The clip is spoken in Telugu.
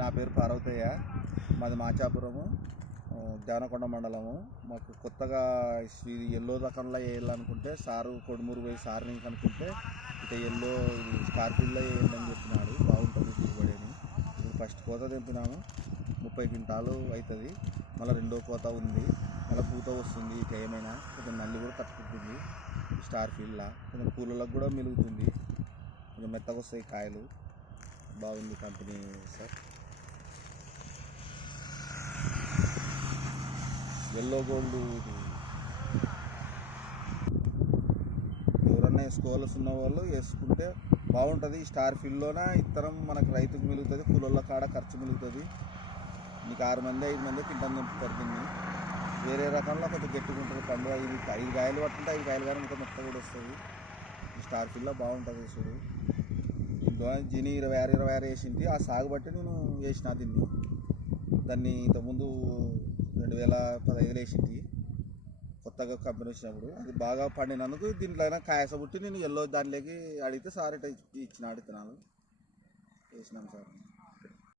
నా పేరు పార్వతయ్య, మాది మాచాపురము, దేవనకొండ మండలము. మాకు కొత్తగా ఇది ఎల్లో రకంలో వేయాలనుకుంటే సారు కొడుమూరు పోయి సార్ని కనుక్కుంటే ఇక ఎల్లో స్టార్ ఫీల్డ్లో వేయాలని చెప్పినాడు. బాగుంటుంది దిగుబడి అని. ఇప్పుడు ఫస్ట్ కోత తెంపినాము, 30 క్వింటాలు అవుతుంది. మళ్ళీ రెండో కోత ఉంది, మళ్ళీ పూత వస్తుంది. ఇక ఏమైనా కొంచెం నల్లి కూడా తట్టుకుంటుంది స్టార్ ఫీల్డ్లో. కొంచెం కూలలకు కూడా మిలుగుతుంది, కొంచెం మెత్తగా వస్తాయి కాయలు. బాగుంది కంపెనీ సార్. ఎల్లో గోల్డ్ ఎవరన్నా వేసుకోవాల్సి ఉన్న వాళ్ళు వేసుకుంటే బాగుంటుంది. స్టార్ ఫీల్డ్లోనే ఇత్తనం మనకు రైతుకు మిలుగుతుంది, కూలర్ల కాడ ఖర్చు మిలుగుతుంది. నీకు 6 మంది 5 మంది కింటం నింపుతారు దీన్ని. వేరే రకంలో కొంచెం గట్టిగా ఉంటుంది పండు. 5 కాయలు పట్టుంటే 5 కాయలు కానీ ఇంకా మెత్త కూడా వస్తుంది. ఈ స్టార్ ఫీల్డ్లో బాగుంటుంది చూడు. దీంట్లో జిని 26 వేసింది. ఆ సాగు బట్టి నేను వేసిన దాన్ని ఇంతకుముందు 2015 వేసింది కొత్తగా కంపెనీ వచ్చినప్పుడు. అది బాగా పండినందుకు దీంట్లో అయినా కాయసబుట్టి నేను ఎల్లో దానిలోకి అడిగితే సార్ ఇట్లా ఇచ్చిన విత్తనాలు వేసినాం సార్.